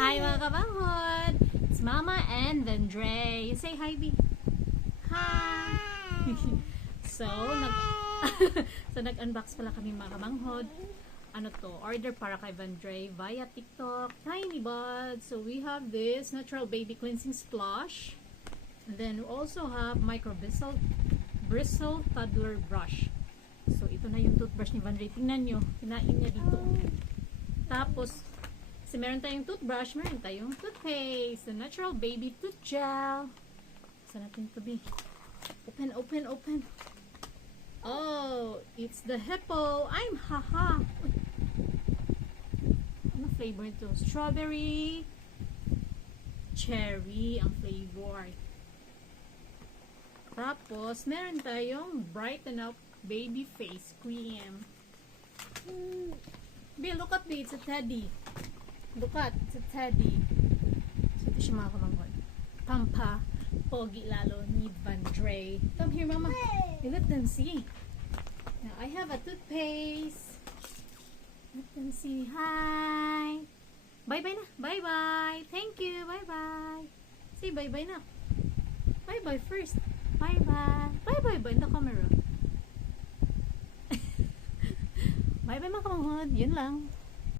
Hi mga kabanghod! It's Mama and then Dre. Say hi, B. Hi! So, nag-unbox pala kami mga kabanghod. Ano to? Order para kay Vandre via TikTok. Tiny Bud. So, we have this natural baby cleansing splash. And then, we also have micro bristle toddler brush. So, ito na yung toothbrush ni Vandre. Tingnan nyo. Kinain niya dito. Tapos, kasi meron tayong toothbrush, meron tayong toothpaste, the natural baby tooth gel. Saan natin ito, B? Open, open, open. Oh, it's the hippo. I'm haha. Uy. Ano flavor ito? Strawberry, cherry ang flavor. Tapos, meron tayong Brighten Up Baby Face Cream. B, look at me. It's a teddy. Look at, it's a teddy. So, ito siya mga kamanghod. Pampa, pogi lalo, ni Vandre. Come here, Mama. You let them see. Now, I have a toothpaste. Let them see. Hi. Bye-bye na. Bye-bye. Thank you. Bye-bye. Say bye-bye na. Bye-bye first. Bye-bye. Bye-bye ba in the camera? Bye-bye mga kamanghod. Yun lang.